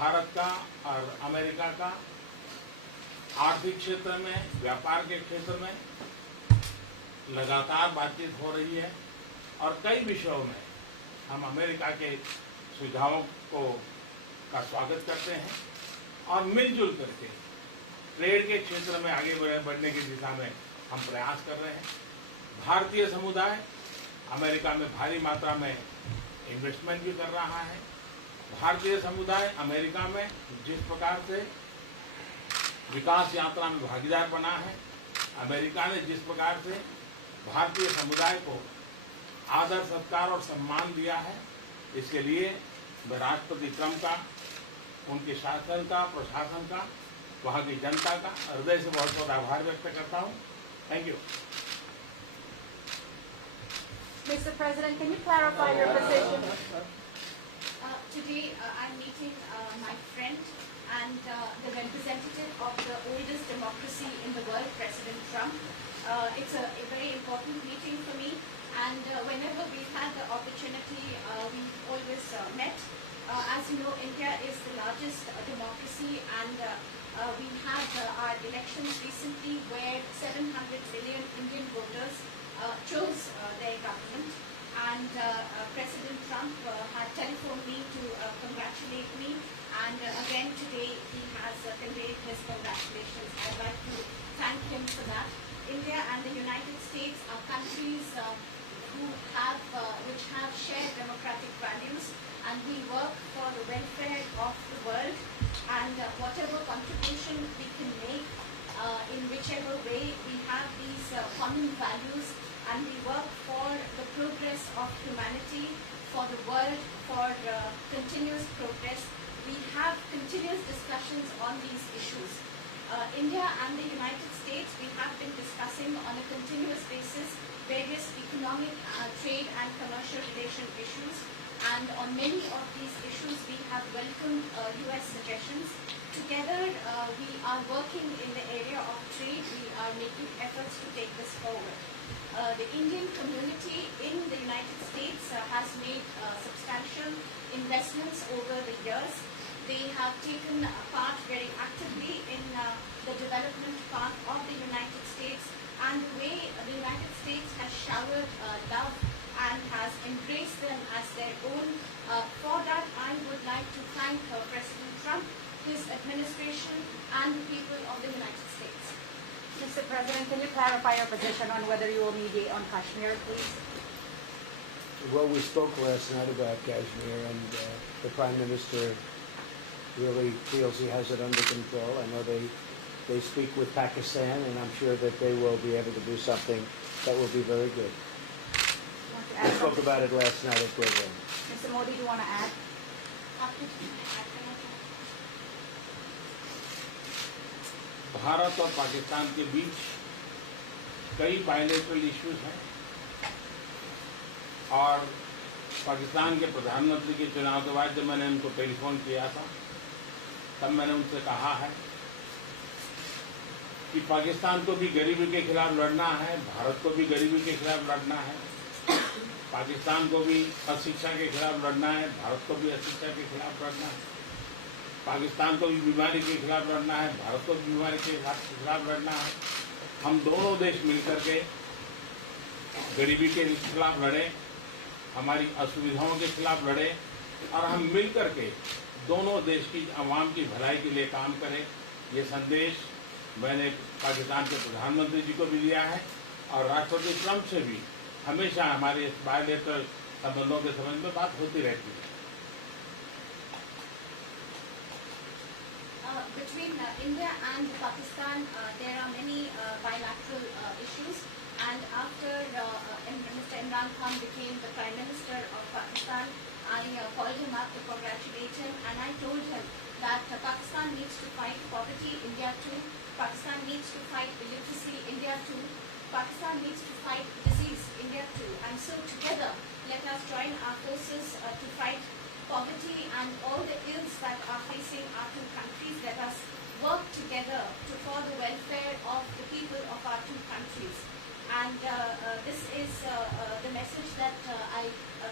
भारत का और अमेरिका का आर्थिक क्षेत्र में, व्यापार के क्षेत्र में लगातार बातचीत हो रही है और कई विषयों में हम अमेरिका के सुझावों का स्वागत करते हैं और मिलजुल करके ट्रेड के क्षेत्र में आगे बढ़ने की दिशा में हम प्रयास कर रहे हैं। भारतीय समुदाय अमेरिका में भारी मात्रा में इन्वेस्टमेंट भी कर रहा है। भारतीय समुदाय अमेरिका में जिस प्रकार से विकास यात्रा में भागीदार बना है, अमेरिका ने जिस प्रकार से भारतीय समुदाय को आदर, सत्कार और सम्मान दिया है, इसके लिए मैं राष्ट्रपति ट्रंप का, उनके शासन का, प्रशासन का, वहाँ की जनता का हृदय से बहुत बहुत आभार व्यक्त करता हूँ। Thank you. Mr. President, can you clarify your position? Today, I'm meeting my friend and the representative of the oldest democracy in the world, President Trump. It's a very important meeting for me, and whenever we've had the opportunity, we've always met. As you know, India is the largest democracy, and we had our elections recently where 700 million Indian voters chose their government, and President Trump had telephoned me to congratulate me, and again today he has conveyed his congratulations. I'd like to thank him for that. India and the United States are countries which have shared democratic values, and we work for the welfare of the world, and whatever contribution we can make in whichever way, we have these common values, and we work for the progress of humanity, for the world, for continuous progress. We have continuous discussions on these issues. India and the United States, we have been discussing on a continuous basis various economic, trade and commercial relation issues, and on many of these issues we have welcomed US suggestions. Together we are working in the area of trade. We are making efforts to take this forward. The Indian community in the United States has made substantial investments over the years. They have taken part very actively in the development part of the United States, and the way the United States has showered love and has embraced them as their own. For that, I would like to thank President Trump, his administration, and the people of the United States. Mr. President, can you clarify your position on whether you will mediate on Kashmir, please? Well, we spoke last night about Kashmir, and the Prime Minister really feels he has it under control. I know they speak with Pakistan, and I'm sure that they will be able to do something that will be very good. We spoke about it last night at program. Mr. Modi, do you want to add? Bharat और पाकिस्तान के बीच कई bilateral issues हैं और पाकिस्तान के प्रधानमंत्री के चुनाव के बाद जब मैंने उनको टेलीफोन किया था, तब मैंने उनसे कहा है कि पाकिस्तान को भी गरीबी के खिलाफ लड़ना है, भारत को भी गरीबी के खिलाफ लड़ना है, पाकिस्तान को भी अशिक्षा के खिलाफ लड़ना है, भारत को भी अशिक्षा के खिलाफ लड़ना है, पाकिस्तान को भी बीमारी के खिलाफ लड़ना है, भारत को भी बीमारी के खिलाफ लड़ना है। हम दोनों देश मिलकर के गरीबी के खिलाफ लड़े, हमारी असुविधाओं के खिलाफ लड़े, और हम मिलकर के दोनों देश की आवाम की भलाई के लिए काम करें। ये संदेश मैंने पाकिस्तान के प्रधानमंत्री जी को भी दिया है और राष्ट्रपति ट्रंप से भी हमेशा हमारे इस बायलैटरल संबंधों के संबंध में बात होती रहती है। Between India and Pakistan, there are many bilateral issues, and after Mr. Imran Khan became the Prime Minister of Pakistan, I called him up to congratulate him, and I told him that Pakistan needs to fight poverty, India too. Pakistan needs to fight illiteracy, India too. Pakistan needs to fight disease, India too. And so together, let us join our forces to fight poverty and all the ills that are facing our two countries. Let us work together for the welfare of the people of our two countries. And this is the message that I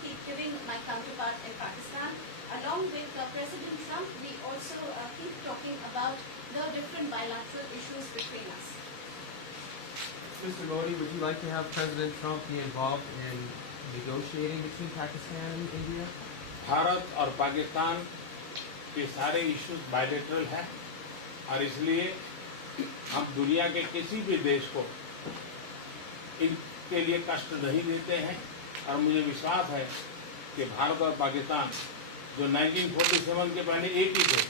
keep giving my counterpart in Pakistan. Along with President Trump, Pakistan, we also keep talking about the different bilateral issues between us. Mr. Modi, would you like to have President Trump be involved in negotiating between Pakistan and India? Bharat और पाकिस्तान के सारे issues bilateral हैं और इसलिए हम दुनिया के किसी भी देश को इनके लिए कष्ट नहीं देते हैं और मुझे विश्वास है कि भारत और पाकिस्तान जो 1947 के पहले एक ही थे,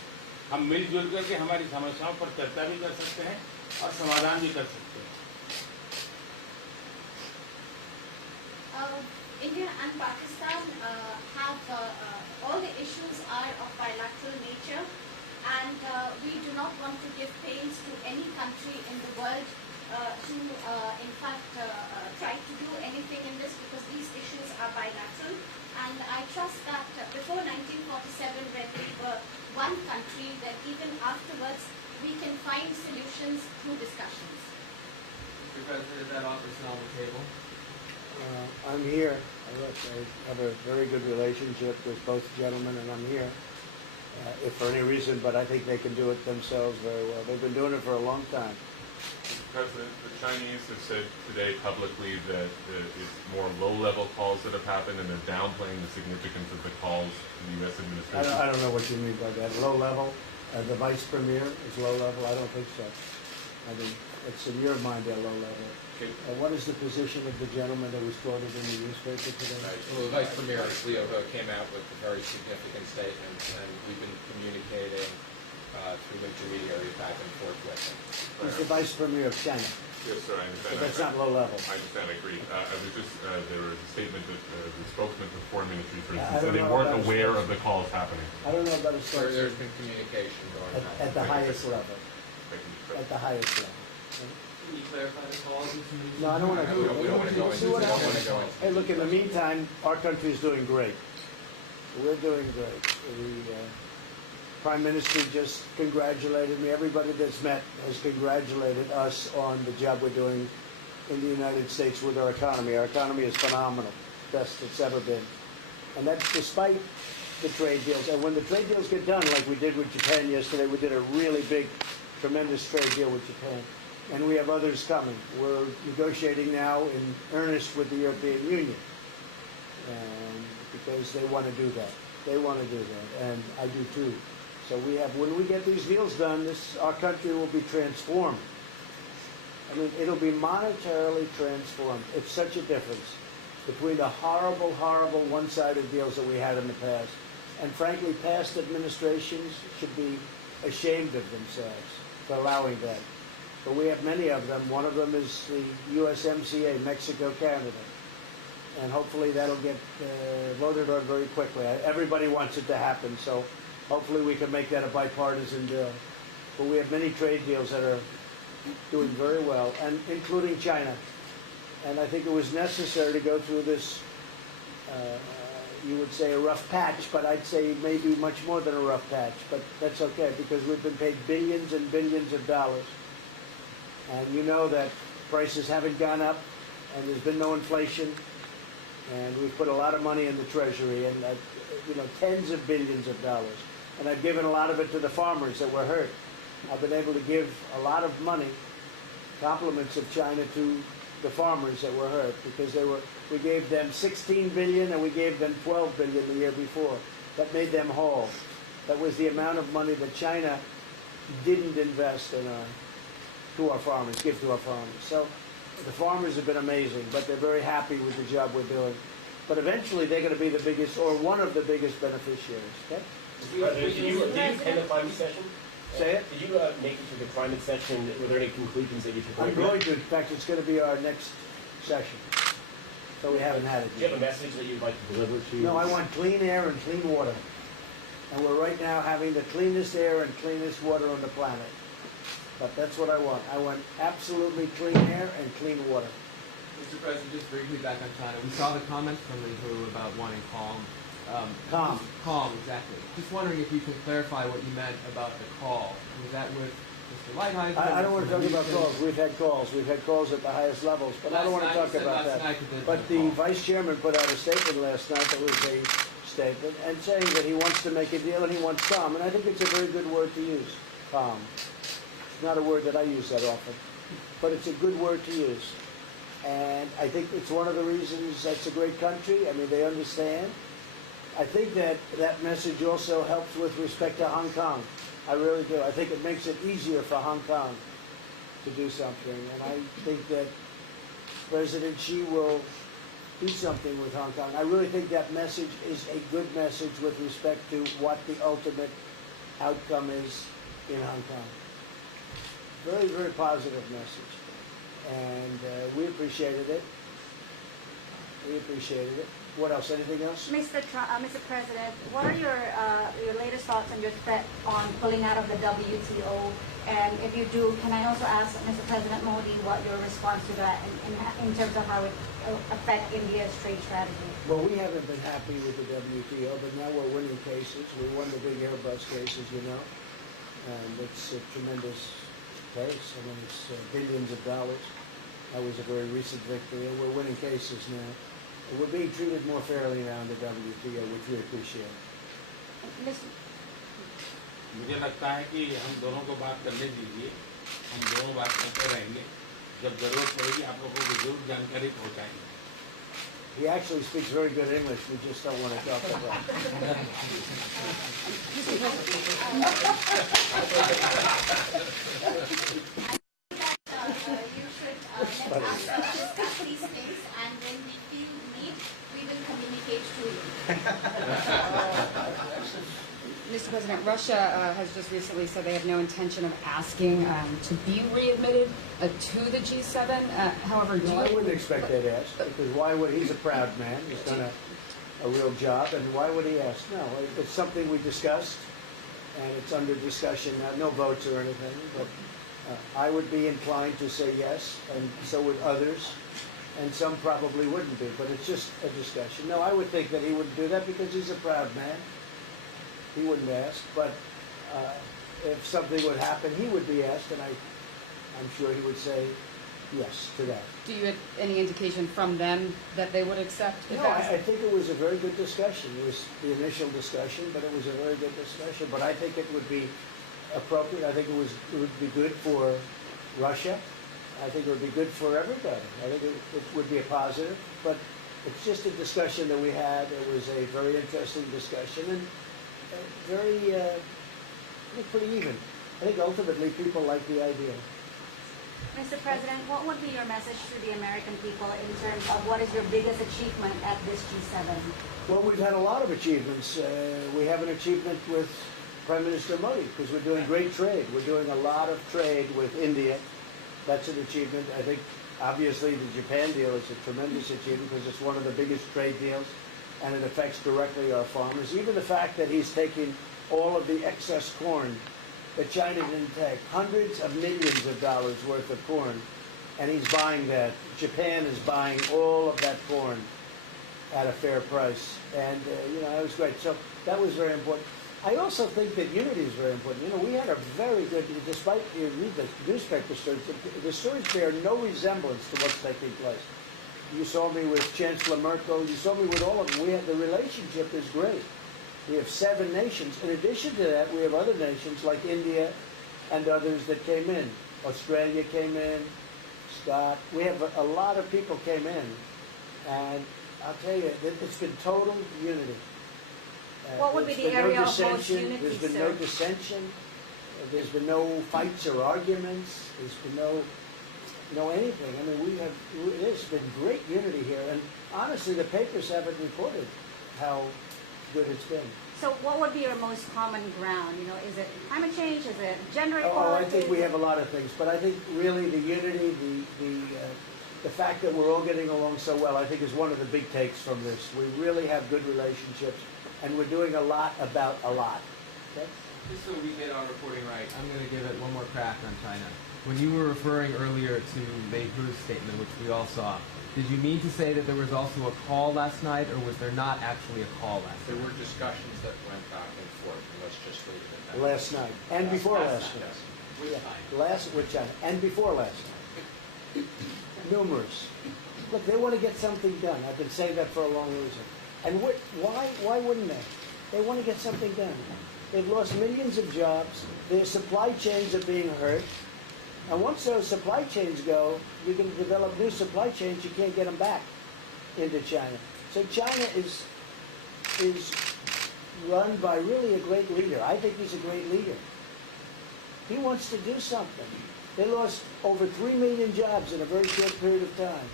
हम मिलजुल करके हमारी समस्याओं पर चर्चा भी कर सकते हैं और समाधान भी कर सकते हैं। India and Pakistan have all the issues are of bilateral nature, and we do not want to give pains to any country in the world to, in fact, try to do anything in this, because these issues are bilateral. And I trust that before 1947, when we were one country, that even afterwards we can find solutions through discussions. Mr. President, that offer is on the table. I'm here. I have a very good relationship with both gentlemen, and I'm here. If for any reason, but I think they can do it themselves very well. They've been doing it for a long time. Mr. President, the Chinese have said today publicly that it's more low-level calls that have happened, and they're downplaying the significance of the calls to the U.S. administration. I don't know what you mean by that. Low level? The vice premier is low level? I don't think so. I mean, it's in your mind they're low level. What is the position of the gentleman that was quoted in the newspaper today? Well, the Vice Premier Leo Ho came out with a very significant statement, and we've been communicating through intermediaries back and forth with him. He's the vice premier of China. Yes, sir, I understand. But that's not low level. I understand, I agree. I was just, there was a statement that the spokesman for foreign ministry, for I instance, said don't they know weren't about his aware spokesman. of the calls happening. I don't know about his There's spokesman been communication going on. at the highest level. Thank you, At the highest level. Can you clarify the calls, Mr. Modi? No, I don't want to. We don't want to go into. See We what don't want happens. to go into. Hey, look, in the meantime, our country is doing great. We're doing great. The Prime Minister just congratulated me. Everybody that's met has congratulated us on the job we're doing in the United States with our economy. Our economy is phenomenal, best it's ever been. And that's despite the trade deals. And when the trade deals get done, like we did with Japan yesterday, we did a really big, tremendous trade deal with Japan. And we have others coming. We're negotiating now in earnest with the European Union, and because they want to do that. They want to do that, and I do too. So we have, when we get these deals done, our country will be transformed. I mean, it'll be monetarily transformed. It's such a difference between the horrible, horrible one-sided deals that we had in the past. And frankly, past administrations should be ashamed of themselves for allowing that. But we have many of them. One of them is the USMCA, Mexico-Canada. And hopefully that'll get voted on very quickly. Everybody wants it to happen, so hopefully we can make that a bipartisan bill. But we have many trade deals that are doing very well, and including China. And I think it was necessary to go through this, you would say a rough patch, but I'd say maybe much more than a rough patch. But that's okay, because we've been paid billions and billions of dollars. And you know that prices haven't gone up, and there's been no inflation, and we've put a lot of money in the Treasury, and tens of billions of dollars. And I've given a lot of it to the farmers that were hurt. I've been able to give a lot of money, compliments of China, to the farmers that were hurt, because we gave them 16 billion and we gave them 12 billion the year before. That made them whole. That was the amount of money that China didn't invest in to our farmers, give to our farmers. So the farmers have been amazing, but they're very happy with the job we're doing. But eventually they're going to be the biggest, or one of the biggest beneficiaries. Okay? Did you attend the climate session? Say it? Did you make it to the climate session? Were there any conclusions that you took away I'm from it? going to. In fact, it's going to be our next session. So we haven't had it Do you yet. have a message that you'd like to deliver to? No, I want clean air and clean water. And we're right now having the cleanest air and cleanest water on the planet. But that's what I want. I want absolutely clean air and clean water. Mr. President, just briefly back on China. We saw the comments from Li Hu about wanting calm. Calm. Calm, exactly. Just wondering if you can clarify what you meant about the call. Was that with Mr. Lighthizer? I don't want to talk about calls. We've had calls. We've had calls at the highest levels, but I don't want to talk about that. But the vice chairman put out a statement last night that was a statement and saying that he wants to make a deal and he wants calm. And I think it's a very good word to use, calm. It's not a word that I use that often, but it's a good word to use. And I think it's one of the reasons that's a great country. I mean, they understand. I think that that message also helps with respect to Hong Kong. I really do. I think it makes it easier for Hong Kong to do something. And I think that President Xi will do something with Hong Kong. I really think that message is a good message with respect to what the ultimate outcome is in Hong Kong. Very, very positive message. And we appreciated it. We appreciated it. What else? Anything else? Mr. President, what are your latest thoughts on your threat on pulling out of the WTO? And if you do, can I also ask Mr. President Modi what your response to that in terms of how it affect India's trade strategy? Well, we haven't been happy with the WTO, but now we're winning cases. We won the big Airbus cases, you know, and it's a tremendous case. I mean, it's billions of dollars. That was a very recent victory, and we're winning cases now. And we're being treated more fairly now in the WTO, which we appreciate. मुझे लगता है कि हम दोनों को बात करने दीजिए, हम दोनों बात करते रहेंगे, जब जरूरत पड़ेगी आप लोगों को जरूर जानकारी पहुंचाएंगे. He actually speaks very good English. We just don't want to talk about it. You should let us discuss these things, and when we feel need, we will communicate to you. Mr. President, Russia has just recently said they have no intention of asking to be readmitted to the G7. However, No, I wouldn't expect that ask, because why would, he's a proud man, he's done a real job, and why would he ask? No, it's something we discussed, and it's under discussion now, no votes or anything, but I would be inclined to say yes, and so would others, and some probably wouldn't be, but it's just a discussion. No, I would think that he wouldn't do that because he's a proud man. He wouldn't ask, but if something would happen, he would be asked, and I'm sure he would say yes to that. do you have any indication from them that they would accept? No, I think it was a very good discussion. It was the initial discussion, but it was a very good discussion. But I think it would be appropriate. I think it would be good for Russia. I think it would be good for everybody. I think it would be a positive. But it's just a discussion that we had. It was a very interesting discussion and very, I think pretty even. I think ultimately people like the idea. Mr. President, what would be your message to the American people in terms of what is your biggest achievement at this G7? Well, we've had a lot of achievements. We have an achievement with Prime Minister Modi because we're doing great trade. We're doing a lot of trade with India. That's an achievement. I think obviously the Japan deal is a tremendous achievement because it's one of the biggest trade deals and it affects directly our farmers. Even the fact that he's taking all of the excess corn that China didn't take, hundreds of millions of dollars worth of corn, and he's buying that. Japan is buying all of that corn at a fair price. And, that was great. So that was very important. I also think that unity is very important. We had a very good, despite you read the newspaper stories, the stories bear no resemblance to what's taking place. You saw me with Chancellor Merkel. You saw me with all of them. The relationship is great. We have 7 nations. In addition to that, we have other nations like India and others that came in. Australia came in, Scott. We have a lot of people came in. And I'll tell you, it's been total unity. What would be the area of most unity, There's been sir? no dissension. There's been no fights or arguments. There's been no anything. I mean, there's been great unity here. And honestly, the papers haven't reported how good it's been. So what would be your most common ground? Is it climate change? Is it gender Oh, equality? I think we have a lot of things, but I think really the unity, the fact that we're all getting along so well, I think is one of the big takes from this. We really have good relationships, and we're doing a lot about a lot. Okay? Just so we get our reporting right, I'm going to give it one more crack on China. When you were referring earlier to Mei Hu's statement, which we all saw, did you mean to say that there was also a call last night, or was there not actually a call last There night? were discussions that went back and forth, and let's just leave it at that. Last night, and before last night. Yes. With China, and before last night. Numerous. Look, they want to get something done. I've been saying that for a long reason. And why wouldn't they? They want to get something done. They've lost millions of jobs. Their supply chains are being hurt. And once those supply chains go, you're going to develop new supply chains. You can't get them back into China. So China is run by really a great leader. I think he's a great leader. He wants to do something. They lost over 3 million jobs in a very short period of time.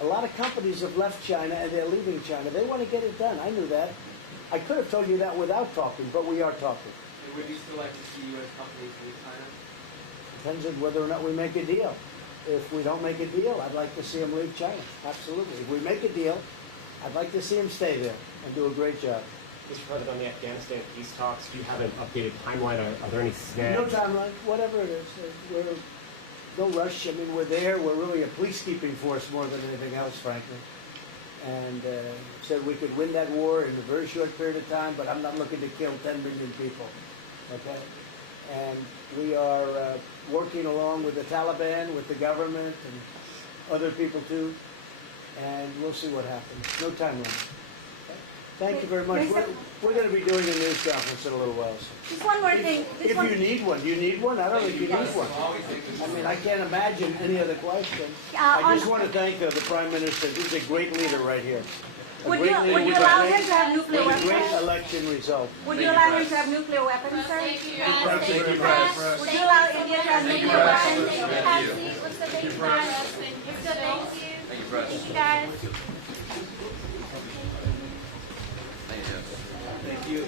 A lot of companies have left China and they're leaving China. They want to get it done. I knew that. I could have told you that without talking, but we are talking. And would you still like to see U.S. companies leave China? Depends on whether or not we make a deal. If we don't make a deal, I'd like to see them leave China. Absolutely. If we make a deal, I'd like to see them stay there and do a great job. Mr. President, on the Afghanistan peace talks, do you have an updated timeline? Are there any snags? No timeline, whatever it is. We're no rush. I mean, we're there. We're really a peacekeeping force more than anything else, frankly. And said we could win that war in a very short period of time, but I'm not looking to kill 10 million people. Okay? And we are working along with the Taliban, with the government, and other people too. And we'll see what happens. No timeline. Thank you very much. We're going to be doing a news conference in a little while. So. Just one more thing. If you need one, do you need one? I don't think you need one. I mean, I can't imagine any other question. I just want to thank the Prime Minister. He's a great leader right here. Would you allow him to have nuclear with a great weapons? election result. Would you allow him to have nuclear weapons, sir? Thank you, Thank you very Press. much. Would you allow India to have nuclear weapons? Thank you, Patsy. What's the thank you, Press? Thank you. Thank you, guys. Thank you.